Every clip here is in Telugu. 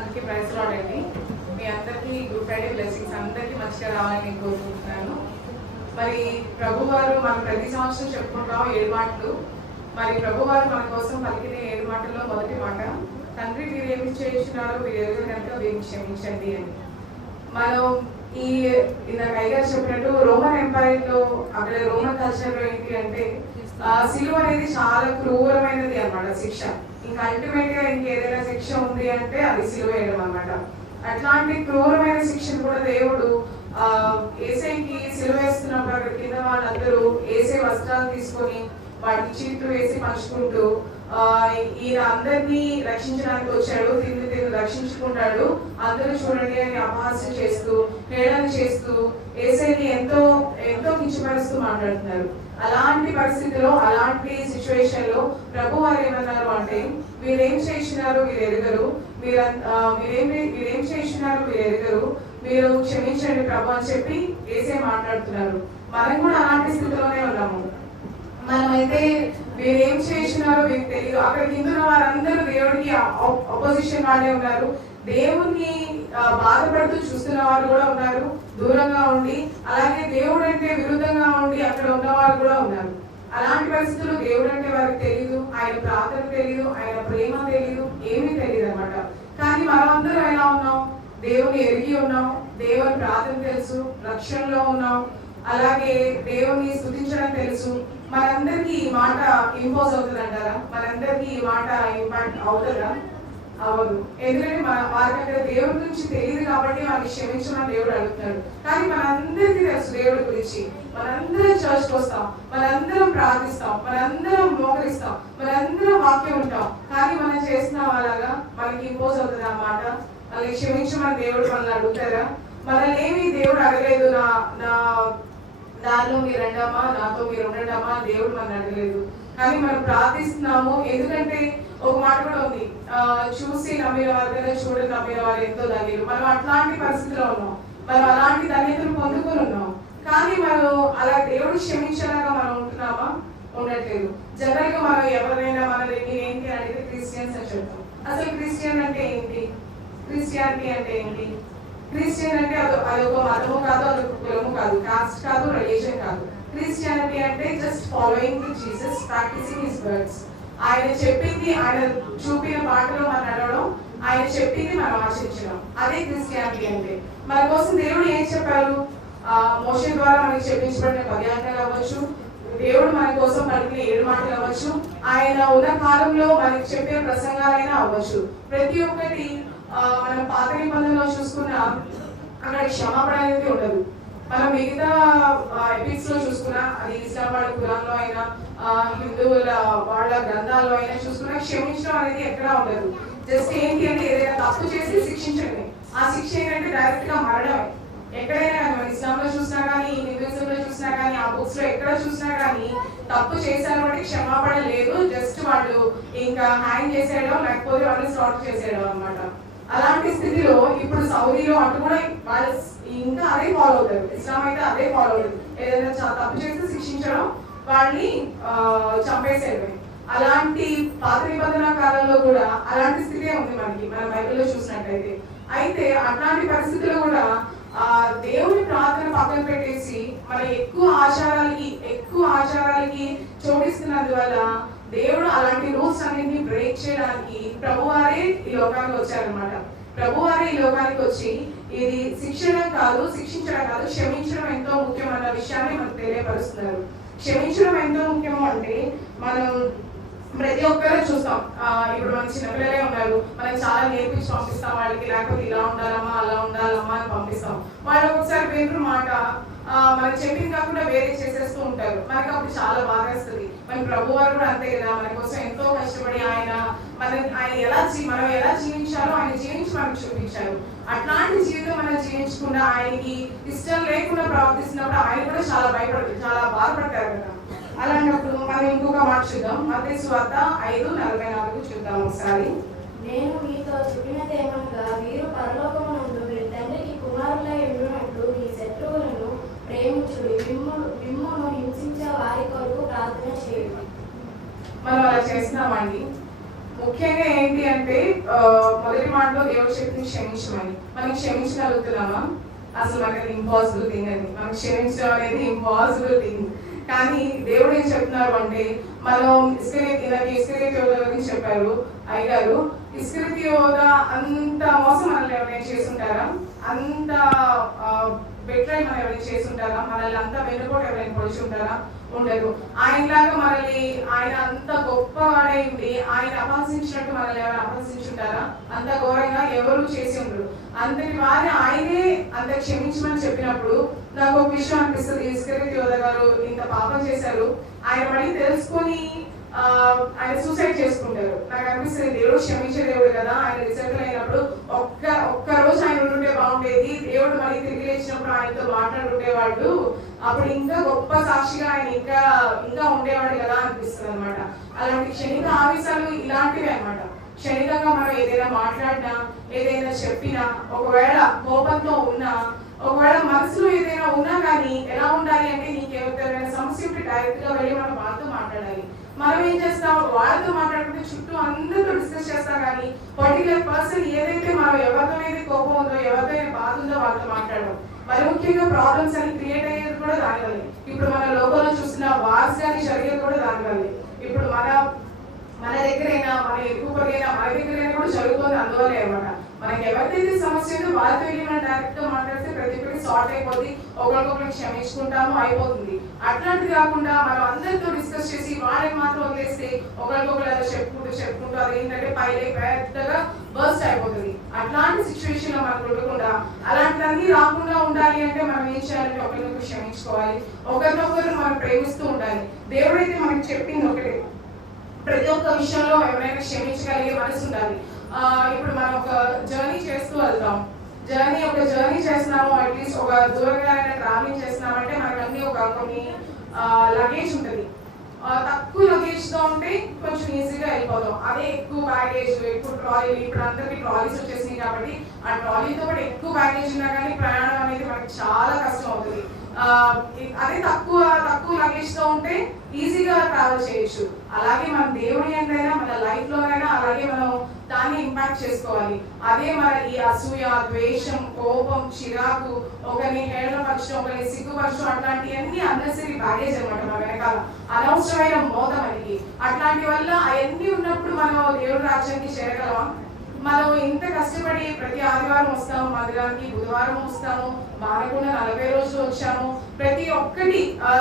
అందరికీ ప్రైజ్ లార్డ్ అండి. మీ అందరికీ గుడ్ ఫ్రైడే బ్లెస్సింగ్స్ అందరికీ మంచిగా రావాలని నేను కోరుకుంటున్నాను. మరి ప్రభువారు మనం ప్రతి సంవత్సరం చెప్పుకుంటాం 7 మాటలు. మరి ప్రభువారు మన కోసం పలికిన 7 మాటల్లో మొదటి మాట, తండ్రి వీరేమి చేయించున్నారో వీరెవరు కనుక వీరిని క్షమించండి అని. మనం ఇందాక అయ్యగారు చెప్పినట్టు రోమన్ ఎంపైర్లో అక్కడ రోమన్ కల్చర్లో ఏంటి అంటే సిలువ అనేది చాలా క్రూరమైనది అన్నమాట శిక్ష. ఇంకా అల్టిమేట్ గా ఇంకేదైనా శిక్ష ఉంది అంటే అది సిలువ వేయడం అన్నమాట. అట్లాంటి క్రూరమైన శిక్షను కూడా దేవుడు ఏసైకి సిలువ వేస్తున్నప్పుడు అక్కడ కింద వాళ్ళందరూ ఏసై వస్త్రాలు తీసుకొని వాటిని చీట్లు వేసి పంచుకుంటూ ఈయన అందరినీ రక్షించడానికి వచ్చాడు, తిని రక్షించుకుంటాడు, అందరూ చూడండి అని అపహాస్యం చేస్తూ హేళన చేస్తూ ఏసైని ఎంతో ఎంతో కించపరుస్తూ మాట్లాడుతున్నారు. అలాంటి పరిస్థితిలో అలాంటి సిచ్యువేషన్ లో ప్రభు వారు ఏమన్నారు అంటే, వీరేం చేసినారు వీరు ఎరుగరు, మీరేం చేసినారు వీరు ఎరుగరు, మీరు క్షమించండి ప్రభు అని చెప్పి ఏసే మాట్లాడుతున్నారు. మనం కూడా అలాంటి స్థితిలోనే ఉన్నాము. మనమైతే వీరేం చేసినారో మీకు తెలియదు. అక్కడ కింద వారందరూ దేవుడికి ఆపోజిషన్ వాళ్ళే ఉన్నారు. దేవుణ్ణి బాధపడుతూ చూస్తున్న వారు కూడా ఉన్నారు దూరంగా ఉండి, అలాగే దేవుడు అంటే విరుద్ధంగా ఉండి అక్కడ ఉన్న వారు కూడా ఉన్నారు. అలాంటి పరిస్థితుల్లో దేవుడు అంటే వారికి తెలియదు, ఆయన ప్రార్థన తెలియదు, ఆయన ప్రేమ తెలియదు, ఏమీ తెలియదు అనమాట. కానీ మనమందరం ఎలా ఉన్నాం? దేవుని ఎరిగి ఉన్నాం, దేవుని ప్రార్థన తెలుసు, రక్షణలో ఉన్నాం, అలాగే దేవుని స్తుతించడం తెలుసు. మనందరికీ ఈ మాట ఇంపోజ్ అవుతుంది అంటారా? మనందరికీ ఈ మాట ఇంపాక్ట్ అవుతుందా? అవ్వదు. ఎందుకంటే వారికంటే దేవుడి గురించి తెలియదు కాబట్టి వారికి క్షమించమని దేవుడు అడుగుతున్నాడు. కానీ మనందరికీ తెలుసు దేవుడి గురించి. మనందరం చర్చ్కి వస్తాం, మనందరం ప్రార్థిస్తాం, మనందరం మోకరిస్తాం, మనందరం వాక్యం ఉంటాం. కానీ మనం చేస్తున్నాం అలాగా? మనకి ఇంపోజ్ అవుతుంది ఆ మాట? మనల్ని క్షమించమని దేవుడు మనల్ని అడుగుతారా? మనల్ని ఏమి దేవుడు అడగలేదు, నా దానిలో మీరు రండమ్మా, నాతో మీరు ఉండడమ్మా దేవుడు మనం అడగలేదు. కానీ మనం ప్రార్థిస్తున్నాము. ఎందుకంటే ఒక మాట కూడా ఉంది, చూసి నమ్మిన వారి కదా చూడ నమ్మిన వారు ఎంతో ధన్యులు. మనం అట్లాంటి పరిస్థితిలో ఉన్నాం, మనం అలాంటి ధన్యతను పొందుకొని ఉన్నాం. కానీ మనం అలా దేవుడు క్షమించేలాగా మనం ఉంటున్నామా? ఉండట్లేదు. జనరల్ గా మనం ఎవరైనా మనల్ని ఏంటి అడిగితే క్రిస్టియన్స్ అని చెప్తాం. అసలు క్రిస్టియన్ అంటే ఏంటి? క్రిస్టియానిటీ అంటే ఏంటి? క్రిస్టియన్ అంటే అదొక మతము కాదు, అదొక కులము కాదు, కాస్ట్ కాదు, రిలీజన్ కాదు. క్రిస్టియానిటీ అంటే just following Jesus, practising his words. ఆయన చెప్పింది, ఆయన చూపిన బాటలో మనం నడవడం, ఆయన చెప్పింది మనం ఆచరించడం, అదే క్రిస్టియానిటీ అంటే. మన కోసం దేవుడు ఏం చెప్పారు? మోషే ద్వారా మనకి చెప్పించబడిన 10 ఆజ్ఞలు అవ్వచ్చు, దేవుడు మన కోసం పలికిన 7 మాటలు అవ్వచ్చు, ఆయన ఉన్న కాలంలో మనకి చెప్పిన ప్రసంగాలైనా అవ్వచ్చు. ప్రతి ఒక్కటి మనం పాత నిబంధనలో చూసుకున్న అక్కడ క్షమాపణ అనేది ఉండదు. మనం మిగతా ఎపిక్స్ లో చూసుకున్నా, అది ఇస్లాం వాళ్ళ కురాన్లో అయినా హిందువుల వాళ్ళ గ్రంథాల్లో అయినా చూసుకున్నా క్షమించడం అనేది ఎక్కడా ఉండదు. జస్ట్ ఏంటి అంటే ఏదైనా తప్పు చేసి శిక్షించండి. ఆ శిక్ష ఏంటంటే డైరెక్ట్ గా మరణమే. ఎక్కడైనా మనం ఇస్లాంలో చూసినా కానీ, హిందూయిజంలో చూసినా కానీ, ఆ బుక్స్ లో ఎక్కడ చూసినా కానీ తప్పు చేశారు అంటే క్షమాపణ లేదు. జస్ట్ వాళ్ళు ఇంకా హ్యాంగ్ చేసేయడం, లేకపోతే వాళ్ళు స్లాట్ చేసేయడం అన్నమాట. అలాంటి స్థితిలో ఇప్పుడు సౌదీలో అటు కూడా వాళ్ళు ఇంకా అదే ఫాలో అవుతారు. ఇస్లాం అయితే అదే ఫాలో అవుతుంది. ఏదైనా తప్పు చేస్తే శిక్షించడం, వాళ్ళని చంపేసేయడమే. అలాంటి పాత నిబంధన కాలంలో కూడా అలాంటి స్థితే ఉంది మనకి, మన బైబిల్లో చూసినట్టయితే. అయితే అట్లాంటి పరిస్థితుల్లో కూడా దేవుని ప్రార్థన పక్కన పెట్టేసి మన ఎక్కువ ఆచారాలకి చోటిస్తున్నందువల్ల దేవుడు అలాంటి రూల్స్ అన్నింటినీ బ్రేక్ చేయడానికి ప్రభువారే ఈ లోకానికి వచ్చారనమాట. ప్రభువారే ఈ లోకానికి వచ్చి ఇది శిక్షించడం కాదు, క్షమించడం ఎంతో ముఖ్యమన్న విషయాన్ని మనకు తెలియపరుస్తున్నారు. క్షమించడం ఎంతో ముఖ్యము అంటే మనం ప్రతి ఒక్కరూ చూస్తాం. ఇప్పుడు మన చిన్నపిల్లలే ఉన్నారు, మనం చాలా నేర్పించి పంపిస్తాం వాళ్ళకి, లేకపోతే ఇలా ఉండాలమ్మా అలా ఉండాలమ్మా అని పంపిస్తాం. వాళ్ళు ఒకసారి వేరు మాట మనకు చెప్పింది కాకుండా వేరే చేసేస్తూ ఉంటారు. మనకి అప్పుడు చాలా బాగా వస్తుంది. మన ప్రభు వారు కూడా అంతే కదా, మన కోసం ఎంతో కష్టపడి ఆయన మనం ఎలా జీవించాలో ఆయన జీవించి మనకు చూపించారు. అట్లాంటి జీవితం మనం జీవించకుండా ఆయనకి ఇష్టం లేకుండా ప్రవర్తిస్తున్నప్పుడు ఆయన కూడా చాలా బాధపడతారు కదా. అలాంటప్పుడు మనం ఇంకొక మాట చూద్దాం. మత్తయి సువార్త 5:44 చూద్దాం ఒకసారి. నేను మీతో చెప్పినదేమనగా, వీరు పరలోకమునందు మీ తండ్రికి కుమారులై ఉండునట్లు మీ శత్రువులను ప్రేమించుడి, మిమ్మును హింసించే వారి కొరకు ప్రార్థన చేయుడి. మనం అలా చేస్తున్నామండి. ముఖ్యంగా ఏంటి అంటే మొదటి మాటలో దేవుడు చెప్పింది క్షమించమని. మనం క్షమించగలుగుతున్నామా? అసలు మనకి ఇంపాసిబుల్ థింగ్ అది. మనం క్షమించడం అనేది ఇంపాసిబుల్ థింగ్. కానీ దేవుడు ఏం చెప్తున్నారు అంటే, మనం ఇస్కరియోతు యోధ గురించి చెప్పారు అయ్యారు. ఇస్కరియోతు యోధ అంత మోసం మనల్ని ఎవరైనా చేసుంటారా? అంత బెట్రై మనం ఎవరైనా చేసుంటారా? మనల్ని అంత వెన్నుపోటు ఎవరైనా పొడిచి ఉంటారా? ఉండదు. ఆయనలాగా మనల్ని ఆయన అంత గొప్పవాడై ఉండి ఆయన అపహసించినట్టు మనల్ని ఎవరు అపహసించుంటారా? అంత ఘోరంగా ఎవరు చేసి ఉండరు. అంతటి వారిని ఆయనే అంత క్షమించమని చెప్పినప్పుడు నాకు ఒక విషయం అనిపిస్తుంది. ఇస్కరియోతు యోధ గారు ఇంత పాపం చేశారు, ఆయన మళ్ళీ తెలుసుకొని ఆయన సూసైడ్ చేసుకుంటారు. నాకు అనిపిస్తుంది దేవుడు క్షమించే దేవుడు కదా, ఆయన రిజల్ట్ అయినప్పుడు ఒక్క రోజు ఆయన ఉంటే బాగుండేది, దేవుడు మళ్ళీ తిరిగి లేచినప్పుడు ఆయనతో మాట్లాడుండేవాడు, అప్పుడు ఇంకా గొప్ప సాక్షిగా ఆయన ఇంకా ఉండేవాడు కదా అనిపిస్తుంది అనమాట. అలాంటి క్షణిక ఆవేశాలు ఇలాంటివి అనమాట. క్షణికంగా మనం ఏదైనా మాట్లాడినా ఏదైనా చెప్పినా ఒకవేళ కోపంతో ఉన్నా ఒకవేళ మనసులో ఏదైనా ఉన్నా కానీ ఎలా ఉండాలి అంటే నీకు ఎవరైనా సమస్య ఉంటే డైరెక్ట్ గా వెళ్ళి మనం వాళ్ళతో మాట్లాడాలి. మనం ఏం చేస్తాం, వాళ్ళతో మాట్లాడుకుంటే చుట్టూ అందరితో డిస్కస్ చేస్తాం కానీ పర్టికులర్ పర్సన్ ఏదైతే మనం ఎవరితో అయితే కోపం ఉందో ఎవరితో అయితే బాధ ఉందో వాళ్ళతో మాట్లాడడం. మరి ముఖ్యంగా ప్రాబ్లమ్స్ అని క్రియేట్ అయ్యేది కూడా దానివల్లే. ఇప్పుడు మన లోకంలో చూస్తున్న వార్స్ కానీ జరిగేది కూడా దానివల్లే. ఇప్పుడు మన దగ్గరైనా మన ఎక్కువ పొరిగైనా మన దగ్గరైనా కూడా జరుగుతుంది అందువల్లే అనమాట. మనకి ఎవరికైతే సమస్య ఉందో వాళ్ళతో వెళ్ళి మనం డైరెక్ట్ గా మాట్లాడితే ప్రతి ఒక్కరికి సాల్వ్ అయిపోతుంది, ఒకరికొకరికి క్షమించుకుంటాము అయిపోతుంది. అట్లాంటిది కాకుండా మనం అందరితో డిస్కస్ చేసి వాళ్ళని మాత్రం వదిలేస్తే ఒకరికొకరు అలా చెప్పుకుంటూ అది ఏంటంటే పైలే పెద్దగా బర్స్ట్ అయిపోతుంది. అట్లాంటి సిచ్యువేషన్ లో మనకు ఉండకుండా అలాంటివన్నీ రాకుండా ఉండాలి అంటే మనం ఏం చేయాలంటే ఒకరినొకరు క్షమించుకోవాలి, ఒకరినొకరు మనం ప్రేమిస్తూ ఉండాలి. దేవుడైతే మనకి చెప్పింది ఒకటే, ప్రతి ఒక్క విషయంలో ఎవరైనా క్షమించగలిగే మనసు ఉండాలి. ఇప్పుడు మనం ఒక జర్నీ చేస్తూ వెళ్తాం, జర్నీ చేస్తున్నాము, అట్లీస్ట్ ఒక దూరంగా ట్రావెలింగ్ చేస్తున్నామంటే మనకు అన్ని కొన్ని లగేజ్ ఉంటుంది. తక్కువ లగేజ్ తో ఉంటే కొంచెం ఈజీగా వెళ్ళిపోతాం. అదే ఎక్కువ బ్యాగేజ్, ఎక్కువ ట్రాలీ, ఇప్పుడు అందరికి ట్రాలీస్ వచ్చేసినాయి కాబట్టి ఆ ట్రాలీతో పాటు ఎక్కువ బ్యాగేజ్ ఉన్నా కానీ ప్రయాణం అనేది మనకి చాలా కష్టం అవుతుంది. అదే తక్కువ లగేజ్ తో ఉంటే ఈజీగా ట్రావెల్ చేయొచ్చు. అలాగే మన దేవుడి ఎంతైనా మన లైఫ్ లోనైనా అలాగే మనం దాన్ని ఇంపాక్ట్ చేసుకోవాలి. అదే మన ఈ అసూయ, ద్వేషం, కోపం, చిరాకు, ఒకరిని హేళనపరచడం, ఒకరిని సిగ్గుపరచడం అట్లాంటివన్నీ అన్నెసరీ బ్యాగేజ్ అనమాట. మన వెనకాల అనవసరమైన మోత మనకి. అట్లాంటి వల్ల అవన్నీ ఉన్నప్పుడు మనం దేవుడి రాజ్యానికి చేరగలమా? మనం ఇంత కష్టపడి ప్రతి ఆదివారం వస్తాము మందిరానికి, బుధవారం వస్తాము, మానకుండా 40 రోజులు వచ్చాము, ప్రతి ఒక్కటి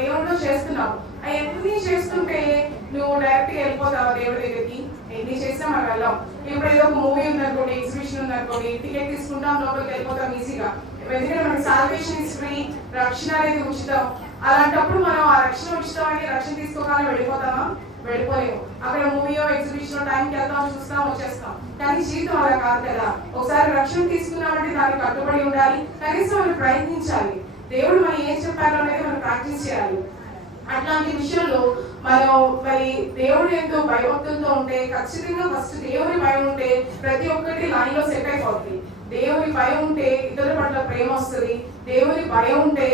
దేవుడిలో చేస్తున్నాము. అవన్నీ చేస్తుంటే నువ్వు డైరెక్ట్ గా వెళ్ళిపోతావా దేవుడి దగ్గరికి? ఎన్ని చేసినా మనం వెళ్ళాం. ఇప్పుడు ఏదో ఒక మూవీ ఉందనుకోండి, ఎగ్జిబిషన్ ఉందనుకోండి, టికెట్ తీసుకుంటాం, లోపలికి వెళ్ళిపోతాం ఈజీగా. ఎందుకంటే మనకి సాల్వేషన్ ఇస్ ఫ్రీ, రక్షణ అనేది ఉచితం. అలాంటప్పుడు మనం ఆ రక్షణ ఉచితం అని రక్షణ తీసుకోగానే వెళ్ళిపోతామా? వెళ్ళిపోలేము. అక్కడ మూవీయో ఎగ్జిబిషన్ టైంకి వెళ్తాం, చూస్తాం, వచ్చేస్తాం. కానీ జీవితం అలా కాదు కదా. ఒకసారి రక్షణ తీసుకున్నామంటే దానికి కట్టుబడి ఉండాలి, కనీసం మనం ప్రయత్నించాలి. దేవుడు మనం ఏం చెప్పారో అనేది మనం ప్రాక్టీస్ చేయాలి. అట్లాంటి విషయంలో మనం మరి దేవుడు ఎంతో భయభక్తులతో ఉంటే ఖచ్చితంగా ఫస్ట్ దేవుని భయం ఉంటే ప్రతి ఒక్కటి లైన్ లో సెట్ అయిపోతుంది. దేవుని భయం ఉంటే ఇతరుల పట్ల ప్రేమ వస్తుంది, దేవుని భయం ఉంటే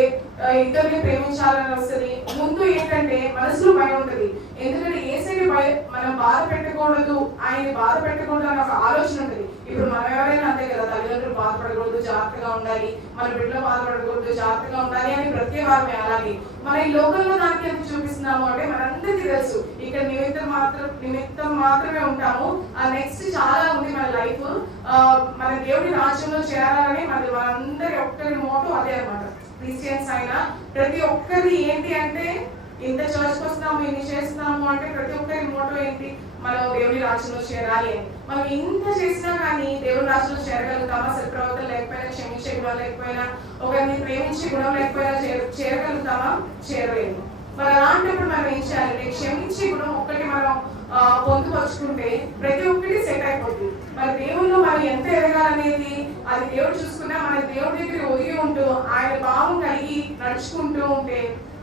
ఇతరుని ప్రేమించాలని వస్తుంది. ముందు ఏంటంటే మనసులో భయం ఉంటుంది. ఎందుకంటే ఏసైని మనం బాధ పెట్టకూడదు, ఆయన బాధ పెట్టకూడదు అనే ఒక ఆలోచన ఉంటుంది. ఇప్పుడు మనం ఎవరైనా అంతే కదా, తల్లిదండ్రులు బాధపడకూడదు, జాగ్రత్తగా ఉండాలి, మన బిడ్డలు బాధపడకూడదు, జాగ్రత్తగా ఉండాలి అని ప్రతి వారమే. అలాగే మన ఈ లోకంలో దానికి ఎంత చూపిస్తున్నాము అంటే మనందరికీ తెలుసు, ఇక్కడ నిమిత్తం మాత్రమే ఉంటాము. ఆ నెక్స్ట్ చాలా ఉంది మన లైఫ్. మన దేవుడి రాజ్యంలో చేరాలని మనందరి ఒక్కరి మోటో అదే అనమాట. క్రిస్టియన్స్ అయినా ప్రతి ఒక్కరి ఏంటి అంటే ఇంత చర్చ్కి వస్తున్నాము, ఇన్ని చేస్తున్నాము అంటే ప్రతి ఒక్కరి మోటో ఏంటి? మనం దేవుని రాజ్యంలో చేరాలి అని. మనం ఇంత చేసినా కానీ దేవుని రాజ్యంలో చేరగలుగుతామా? సత్ప్రవర్తన లేకపోయినా, క్షమించే గుణం లేకపోయినా, ఒకరిని ప్రేమించే గుణం లేకపోయినా చేరగలుగుతామా? చేరలేము. మరి అలాంటప్పుడు మనం ఏం చేయాలంటే క్షమించే గుణం ఒక్కటి మనం పొందుపరుచుకుంటే ప్రతి ఒక్కటి సెట్ అయిపోతుంది. మరి దేవుళ్ళు మనం ఎంత ఎదగాలనేది అది దేవుడు చూసుకున్నా మన దేవుడి దగ్గర ఒదిగి ఉంటూ ఆయన భావం కలిగి నడుచుకుంటూ ఉంటే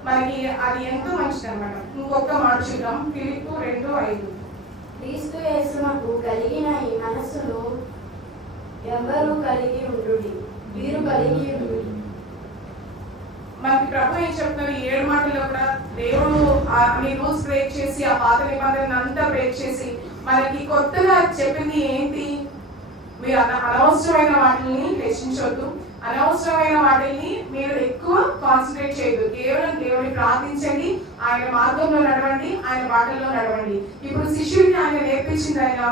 మనకి అది ఎంతో మంచిది అనమాట. ఇంకొక మాట చూద్దాం, ఫిలిప్పు 2:5. క్రీస్తు యేసునకు కలిగిన ఈ మనస్సును ఎవరు కలిగి ఉండుడి, వీరు కలిగి ఉండుడి. మనకి ప్రభు ఏం చెప్తున్నారు ఈ 7 మాటల్లో కూడా? దేవుడు అన్ని రూల్స్ బ్రేక్ చేసి ఆ పాత నిబంధనను అంతా బ్రేక్ చేసి మనకి కొత్తగా చెప్పింది ఏంటి? మీరు అనవసరమైన వాటిని హెచ్చించొద్దు, అనవసరమైన వాటిని మీరు ఎక్కువ కాన్సన్ట్రేట్ చేయొద్దు. కేవలం దేవుని ప్రార్థించండి, ఆయన మార్గంలో నడవండి, ఆయన బాటల్లో నడవండి. ఇప్పుడు శిష్యుడిని ఆయన నేర్పించింది ఆయన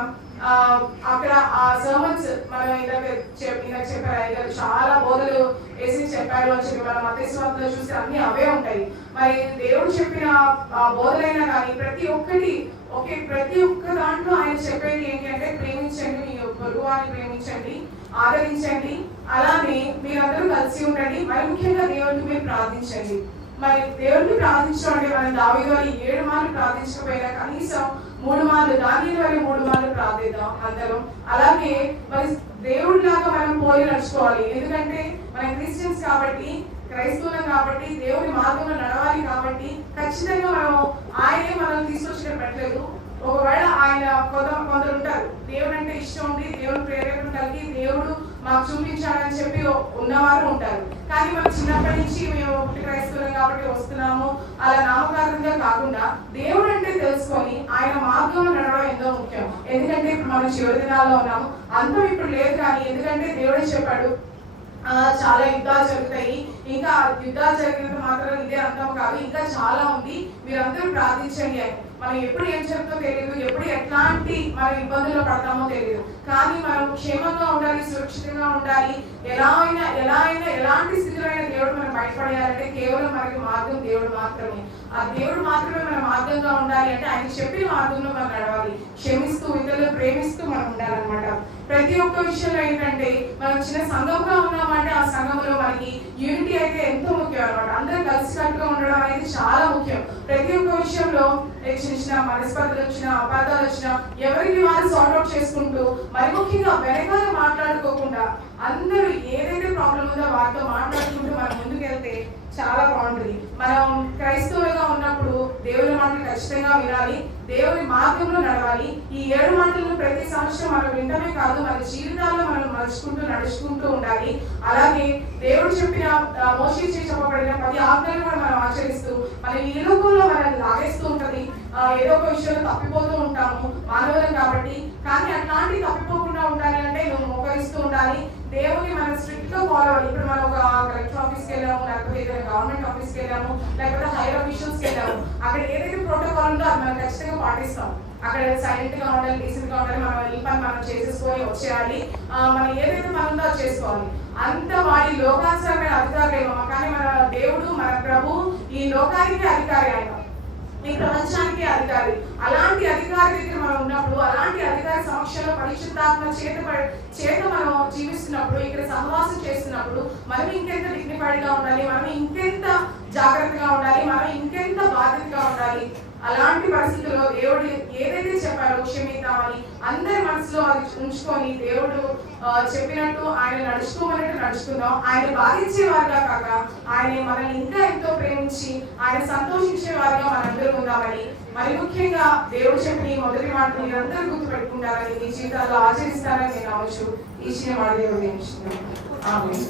అక్కడ ఆ సర్మన్స్ మనం ఇందాక చెప్పారు ఆయన చాలా బోధలు వేసి చెప్పారు అని చెప్పి మనం మత్తయి సువార్తలో చూస్తే అన్ని అవే ఉంటాయి. మరి దేవుడు చెప్పిన బోధలైనా కానీ ప్రతి ఒక్క దాంట్లో ఆయన చెప్పేది ఏంటి అంటే ప్రేమించండి, మీ పొరుగువారిని ప్రేమించండి, ఆదరించండి, అలానే మీరందరూ కలిసి ఉండండి, మరి ముఖ్యంగా దేవుడికి మీరు ప్రార్థించండి. మరి దేవుడిని ప్రార్థించడం అంటే మనం దావీదు వారి 7 మార్లు ప్రార్థించకపోయినా కనీసం 3 మార్లు, దానియేలు వారి 3 మార్లు ప్రార్థిద్దాం అందరం. అలాగే మరి దేవుడిలాగా మనం పోలి నడుచుకోవాలి. ఎందుకంటే మనం క్రిస్టియన్స్ కాబట్టి, క్రైస్తవులం కాబట్టి, దేవుని మార్గంలో నడవాలి కాబట్టి ఖచ్చితంగా ఆయనే మనల్ని తీసుకొచ్చిన పెట్టలేదు. ఒకవేళ ఆయన కొందరు ఉంటారు దేవుడు అంటే ఇష్టం ఉండి దేవుడు ప్రేరేపణ కలిగి దేవుడు మాకు చూపించాలని చెప్పి ఉన్నవారు ఉంటారు. కానీ మనం చిన్నప్పటి నుంచి మేము క్రైస్తవులం కాబట్టి వస్తున్నాము అలా నామకారంగా కాకుండా దేవుడు అంటే తెలుసుకొని ఆయన మార్గంలో నడవడం ఎంతో ముఖ్యం. ఎందుకంటే ఇప్పుడు మనం చివరి దినాల్లో ఉన్నాము, అంతం ఇప్పుడు లేదు. కానీ ఎందుకంటే దేవుడే చెప్పాడు చాలా యుద్ధాలు జరుగుతాయి, ఇంకా యుద్ధాలు జరిగినంత మాత్రం ఇదే అంతం కాదు, ఇంకా చాలా ఉంది, మీరందరూ ప్రార్థించండి అని. మనం ఎప్పుడు ఏం జరుగుతుందో తెలియదు, ఎప్పుడు ఎట్లాంటి మనం ఇబ్బందుల్లో పడతామో తెలియదు. కానీ మనం క్షేమంగా ఉండాలి, సురక్షితంగా ఉండాలి. ఎలా అయినా ఎలాంటి స్థితిలో అయినా దేవుడు మనం బయటపడేయాలంటే కేవలం మనకి మార్గం దేవుడు మాత్రమే. ఆ దేవుడు మాత్రమే మన మార్గంగా ఉండాలి అంటే ఆయన చెప్పిన మార్గంలో మనం నడవాలి, క్షమిస్తూ ఇతరులు ప్రేమిస్తూ మనం ఉండాలన్నమాట. ప్రతి ఒక్క విషయంలో ఏంటంటే మనం చిన్న సంఘంగా ఉన్నామంటే ఆ సంఘంలో మనకి యూనిటీ అయితే ఎంతో ముఖ్యం అనమాట. అందరూ కలిసికట్టుగా ఉండడం అనేది చాలా ముఖ్యం. ప్రతి ఒక్క విషయంలో చిన్న మనస్పర్ధలు వచ్చినా, అపార్థాలు వచ్చినా ఎవరికి వారు సార్ట్ అవుట్ చేసుకుంటూ, మరి ముఖ్యంగా వెనకాల మాట్లాడుకోకుండా అందరూ ఏదైతే ప్రాబ్లం ఉందో వారితో మాట్లాడుకుంటూ మనం ముందుకు వెళ్తే చాలా బాగుంటుంది. మనం క్రైస్తవులుగా ఉన్నప్పుడు దేవుని మాటలు ఖచ్చితంగా వినాలి, దేవుని మార్గంలో నడవాలి. ఈ 7 మాటలను ప్రతి సంవత్సరం మనం వింటమే కాదు, మన జీవితాల్లో మనం నడుచుకుంటూ ఉండాలి. అలాగే దేవుడు చెప్పిన మోషేకి చెప్పబడిన 10 ఆజ్ఞలను కూడా మనం ఆచరిస్తూ మన ఈ లోకంలో మనల్ని లాగేస్తూ ఉంటది. ఏదో ఒక విషయంలో తప్పిపోతూ ఉంటాము మానవులం కాబట్టి. కానీ అట్లాంటి తప్పిపోకుండా ఉండాలి అంటే నువ్వు మోకరిస్తూ ఉండాలి, దేవుని మనం స్ట్రిక్ట్ గా ఫాలో అవ్వాలి. ఇప్పుడు మనం ఒక కలెక్టర్ ఆఫీస్కి వెళ్ళాము, లేకపోతే ఏదైనా గవర్నమెంట్ ఆఫీస్కి వెళ్ళాము, లేకపోతే హైయర్ ఆఫీషియల్స్కి వెళ్ళాము, అక్కడ ఏదైతే ప్రోటోకాల్ ఉందో అది మనం ఖచ్చితంగా పాటిస్తాం. అక్కడ సైలెంట్ గా ఉండాలి, డీసెంట్ గా ఉండాలి, మనం ఈ పని మనం చేసేసుకొని వచ్చేయాలి, మనం ఏదైతే పని ఉందో అది చేసుకోవాలి. అంత వాడి లోకానుసారమైన అధికారులేమో, కానీ మన దేవుడు మన ప్రభు ఈ లోకానికి అధికారి, ఆయన ఈ ప్రపంచానికి అధికారి. అలాంటి అధికారి దగ్గర మనం ఉన్నప్పుడు, అలాంటి అధికారి సమక్షంలో పరిశుద్ధాత్మ చేత మనం జీవిస్తున్నప్పుడు, ఇక్కడ సహవాసం చేస్తున్నప్పుడు మనం ఇంకెంత డిగ్నిఫైడ్ గా ఉండాలి, మనం ఇంకెంత జాగ్రత్తగా ఉండాలి, మనం ఇంకెంత బాధ్యతగా ఉండాలి. అలాంటి పరిస్థితుల్లో దేవుడు ఏదైతే చెప్పారో క్షమిద్దామని అందరి మనసులో అది ఉంచుకొని దేవుడు చెప్పినట్టు ఆయన నడుచుకోమన్నట్టు నడుచుకుందాం. ఆయన బాధించేవారుగా కాక ఆయన మనల్ని ఇంకా ఎంతో ప్రేమించి ఆయన సంతోషించేవారుగా మనందరూ ఉందామని, మరి ముఖ్యంగా దేవుడు చెప్పిన ఈ మొదటి మాటలు మీరందరూ గుర్తుపెట్టుకుంటారని, మీ జీవితాల్లో ఆచరిస్తారని నేను నమ్మచ్చు. ఈ చిన్న మాట దేవుడు ఆమేన్.